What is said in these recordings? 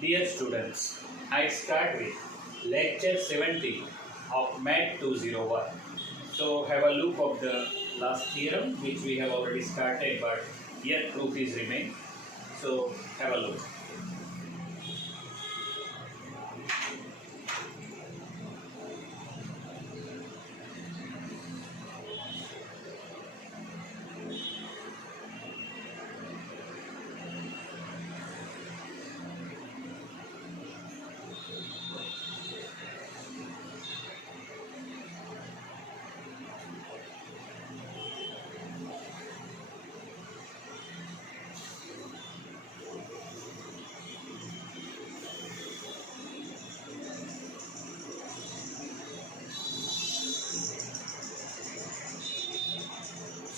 Dear students, I start with lecture 70 of Math 201. So have a look of the last theorem which we have already started, but yet proof is remain. So have a look.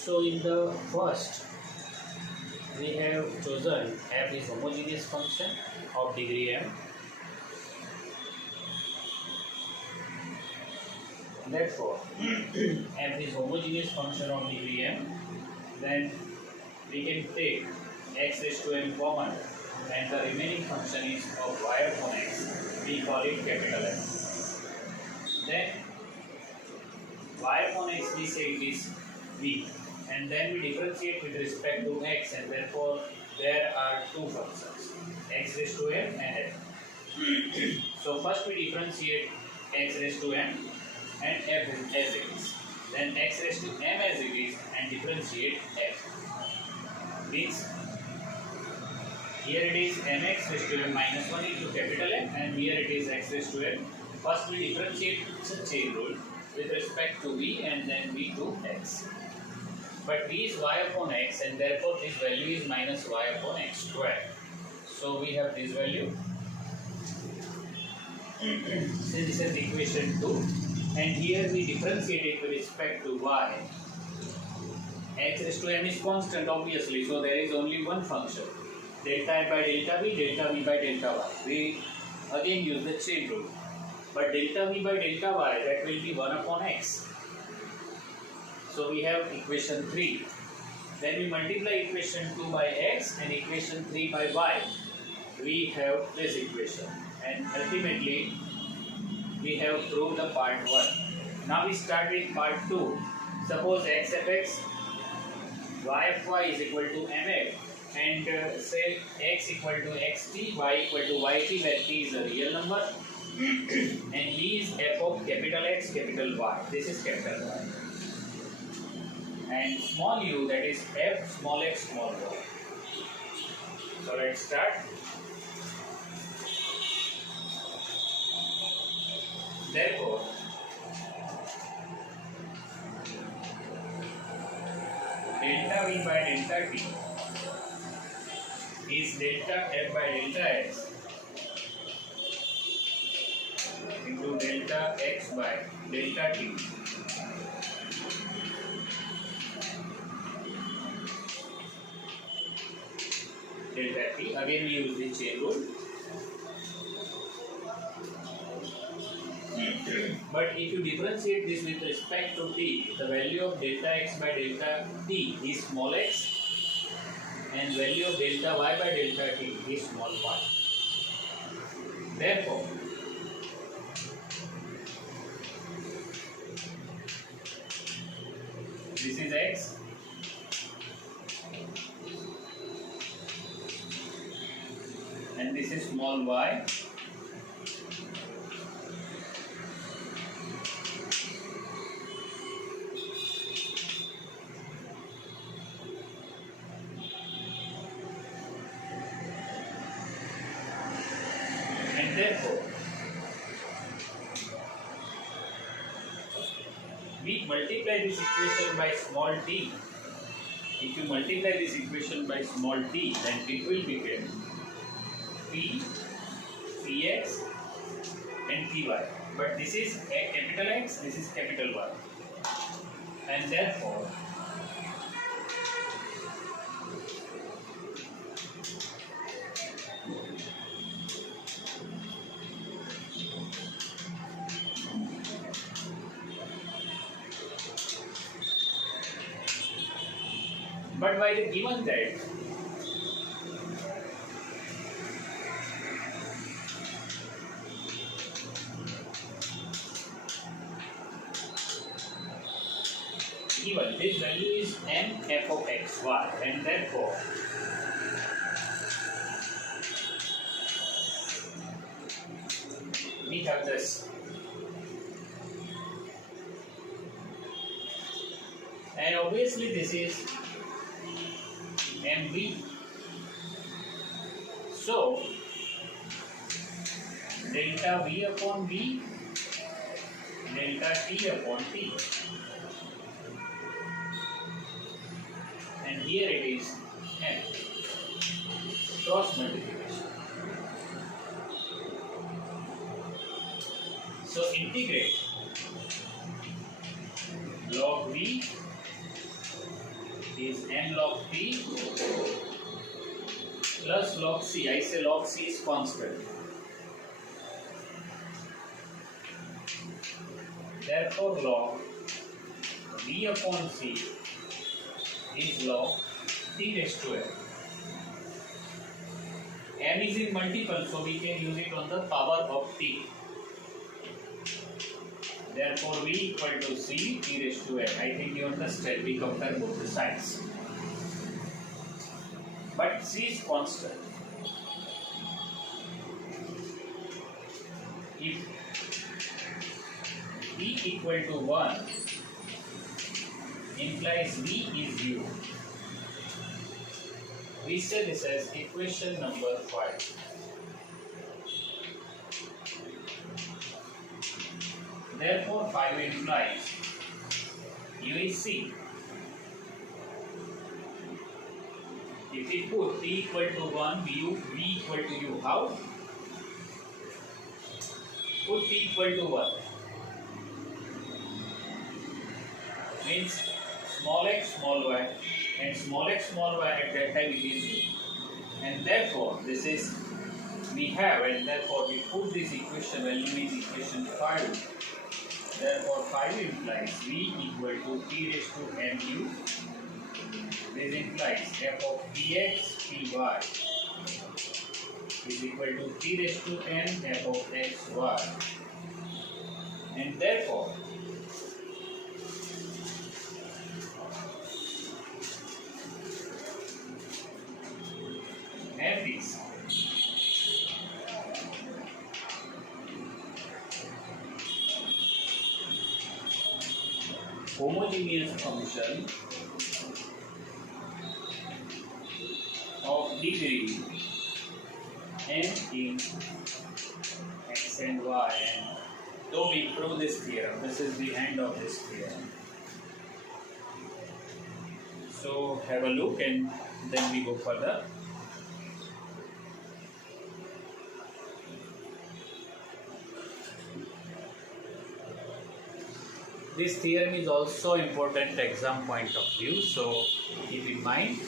So in the first, we have chosen f is homogeneous function of degree m. Therefore, f is homogeneous function of degree m. Then we can take x raised to m common, and the remaining function is of y upon x. We call it capital F. Then y upon x we say it is v. And then we differentiate with respect to x, and therefore there are two functions, x raised to m and f. So first we differentiate x raised to m and f as it is. Then x raised to m as it is and differentiate f. Means here it is mx raised to m minus 1 into capital M, and here it is x raised to m. First we differentiate the chain rule with respect to v, and then v to x. But v is y upon x, and therefore this value is minus y upon x square. So we have this value. So this is equation 2, and here we differentiate it with respect to y. X raised to m is constant obviously, so there is only one function, delta f by delta v by delta y. We again use the chain rule, but delta v by delta y, that will be 1 upon x. So we have equation 3. Then we multiply equation 2 by x and equation 3 by y. We have this equation, and ultimately we have proved the part 1. Now we start with part 2. Suppose x of x, y of y is equal to mf, and say x equal to xt, y equal to yt, where t is a real number, and v is f of capital X, capital Y. This is capital Y. And small u, that is f small x small y. So let's start. Therefore, delta v by delta t is delta f by delta x into delta x by delta t. Delta t, again we use the chain rule. But if you differentiate this with respect to t, the value of delta x by delta t is small x, and value of delta y by delta t is small y. Therefore, this is x, and this is small y, and therefore we multiply this equation by small t. If you multiply this equation by small t, then it will become p, px and py. But this is a capital X, this is capital Y. And therefore, but by the given that given this value is m f of x y, and therefore we have this, and obviously this is mv. So delta v upon v, delta t upon t, and here it is m, cross multiplication. So integrate log v is n log t plus log c. I say log c is constant. Therefore log v upon c is log t raised to m. M is in multiple, so we can use it on the power of t. Therefore v equal to c t raised to n. I think you understand. We compare both the sides. But c is constant. If v equal to 1 implies v is u. We say this as equation number 5. Therefore 5 implies u is c. If we put t equal to 1, v equal to u, how? Put t equal to 1. Means small x, small y, and small x, small y at that time it is u. And therefore this is we have, and therefore we put this equation value is equation 5. Therefore 5 implies v equal to t raised to mu. This implies f of px py is equal to t raised to n f of xy, and therefore f is homogeneous function of degree n in x and y. And though we prove this theorem, this is the end of this theorem. So have a look and then we go further. This theorem is also important exam point of view, so keep in mind.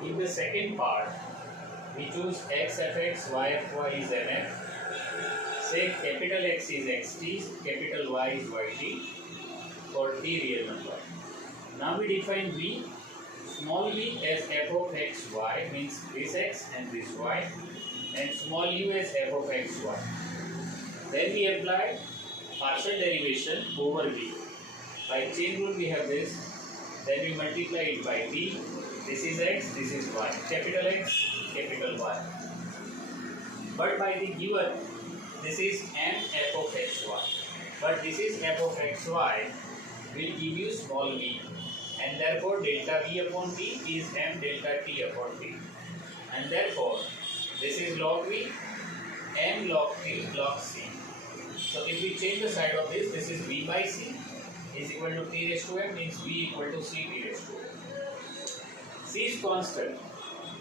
In the second part, we choose x fx, y fy is mf. Say capital X is xt, capital Y is yt for t real number. Now we define v, small v as f of xy, means this x and this y, and small u as f of xy. Then we apply partial derivation over v. By chain rule we have this, then we multiply it by v. This is x, this is y. Capital X, capital Y. But by the given, this is m f of xy. But this is f of xy will give you small v. And therefore delta v upon t is m delta t upon t. And therefore this is log v, m log t log c. So if we change the side of this, this is v by c. is equal to t raised to m means v equal to c t raised to m. C is constant.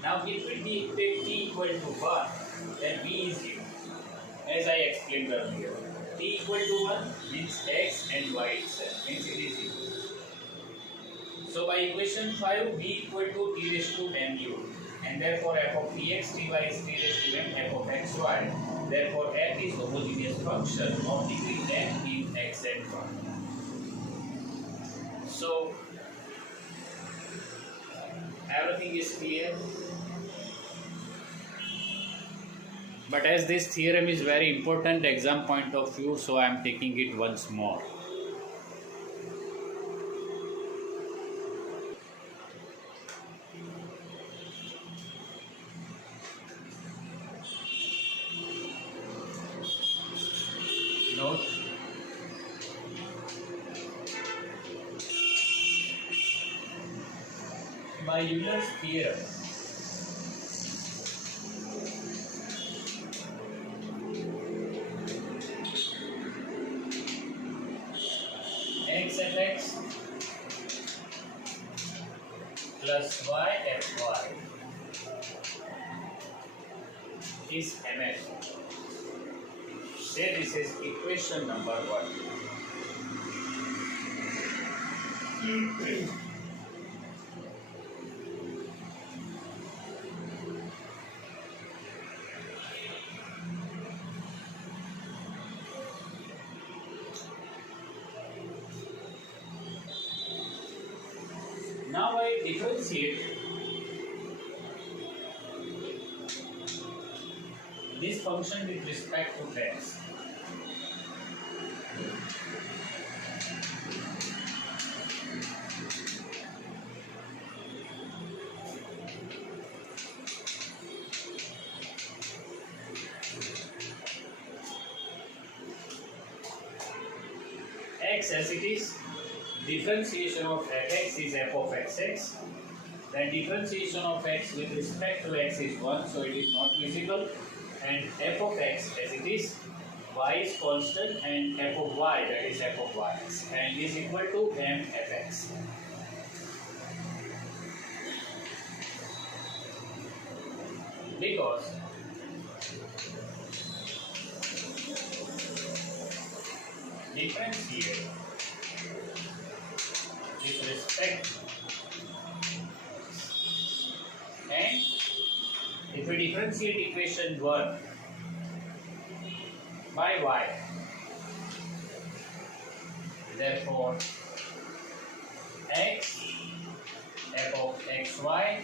Now if we take t equal to 1, then v is 0. As I explained earlier, t equal to 1 means x and y itself, means it is 0. So by equation 5, v equal to t raised to m u, and therefore f of dx dy is t raised to m f of xy. Therefore f is homogeneous function of degree m in x and y. So everything is clear. But as this theorem is very important exam point of view, so I am taking it once more. Note, by Euler's theorem, x f x plus y f y is mf. Say this is equation number 1. Now I differentiate this function with respect to x. X as it is, differentiation of fx is f of xx. Then differentiation of x with respect to x is 1, so it is not visible. And f of x as it is, y is constant, and f of y, that is f of yx, and is equal to m fx. Because differentiate with respect, and if we differentiate equation 1 by y, therefore x f of xy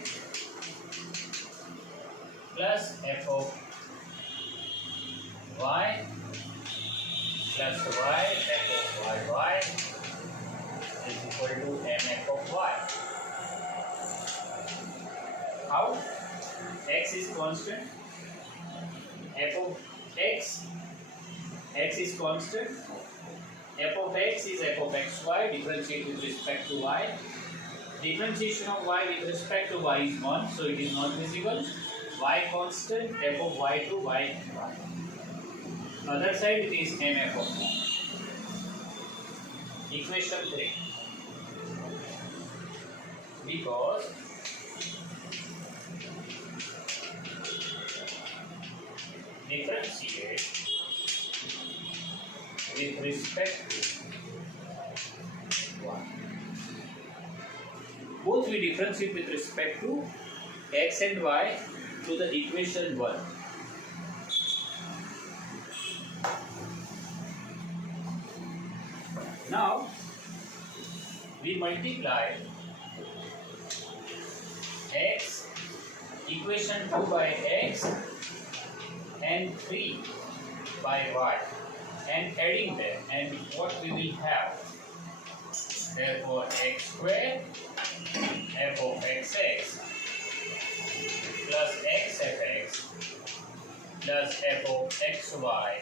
plus f of y plus y f of y is equal to mf of y. How? X is constant, f of x is constant, f of x is f of xy, differentiate with respect to y. Differentiation of y with respect to y is 1, so it is not visible. Y constant, f of y to y. Other side it is mf of y. Equation 3. Because differentiate with respect to y. Both we differentiate with respect to x and y to the equation 1. Now we multiply x, equation 2 by x and 3 by y, and adding them, and what we will have, therefore x square f of xx plus x fx plus f of xy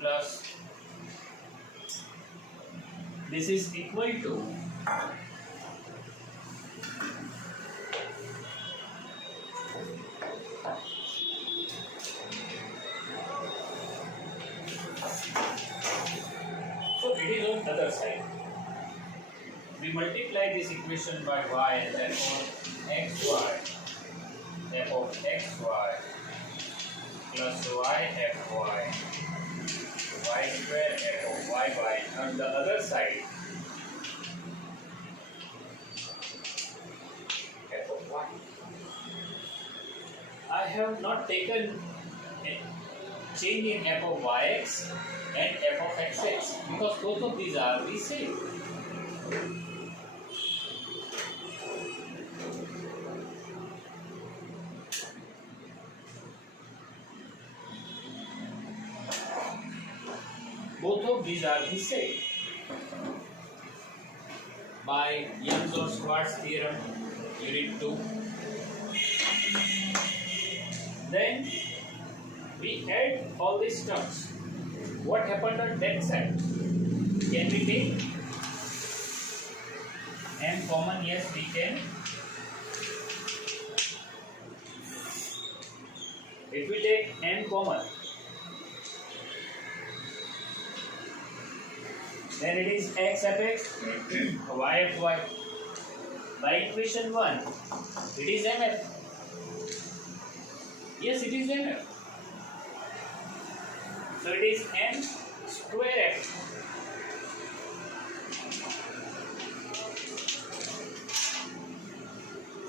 plus this is equal to on other side. We multiply this equation by y and therefore xy f of xy plus y fy y square f of yy. On the other side f of y. I have not taken a change in f of yx and f of xx because both of these are the same. Both of these are the same. By Young's or Schwartz theorem, unit 2. Then we add all these terms. What happened on that side? Can we take m common? Yes, we can. If we take m common, then it is x f x, y f y. By equation 1, it is mf. Yes, it is mf. So it is m square f.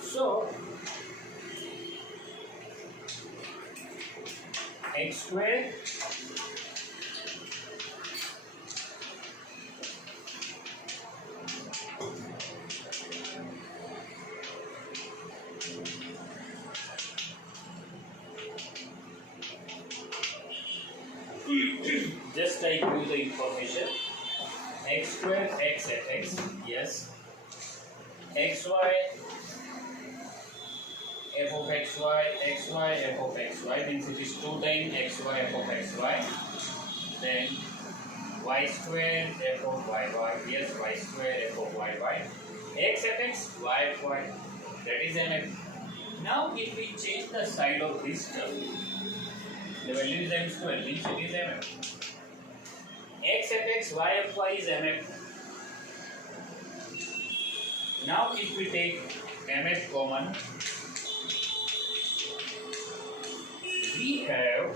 So x square just I give you the information. X square x f x, yes. Xy f of xy f of xy means it is 2 times xy f of xy. Then y square f of yy, yes, y square f of yy. X f x, y f y, that is mf. Now if we change the side of this term, the value is m square, means it is mf. X f x, y f y is mf. Now if we take mf common, we have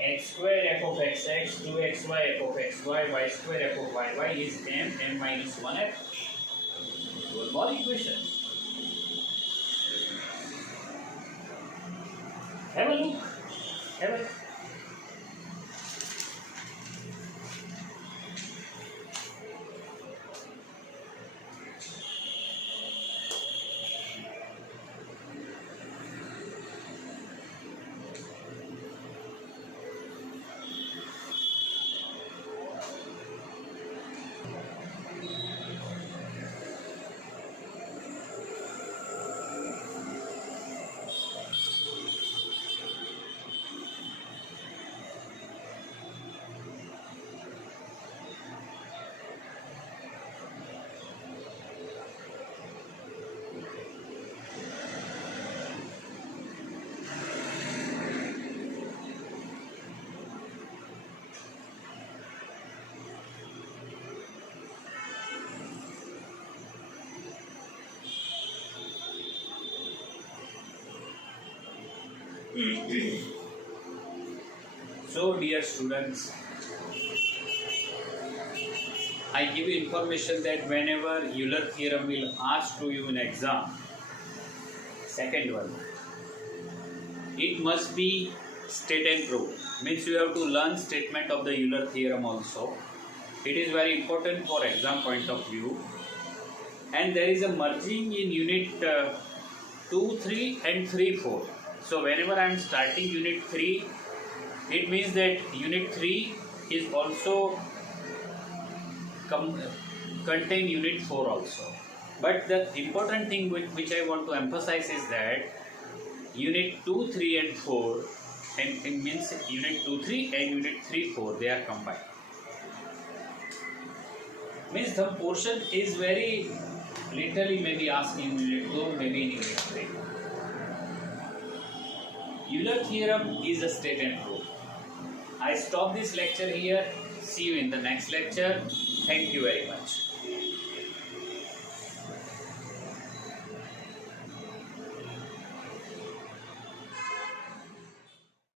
x square f of xx, 2xy f of xy, y square f of yy is m minus 1f. One more equation. Have a look. Have a So dear students, I give you information that whenever Euler theorem will ask to you in exam, second one, it must be state and prove. Means you have to learn statement of the Euler theorem also. It is very important for exam point of view. And there is a merging in unit 2, 3 and 3, 4. So whenever I am starting unit 3, it means that unit 3 is also contain unit 4 also. But the important thing which I want to emphasize is that unit 2, 3 and 4 and it means unit 2, 3 and unit 3, 4, they are combined. Means the portion is very literally maybe asked in unit 2, maybe in unit 3. Euler theorem is a stated proof. I stop this lecture here. See you in the next lecture. Thank you very much.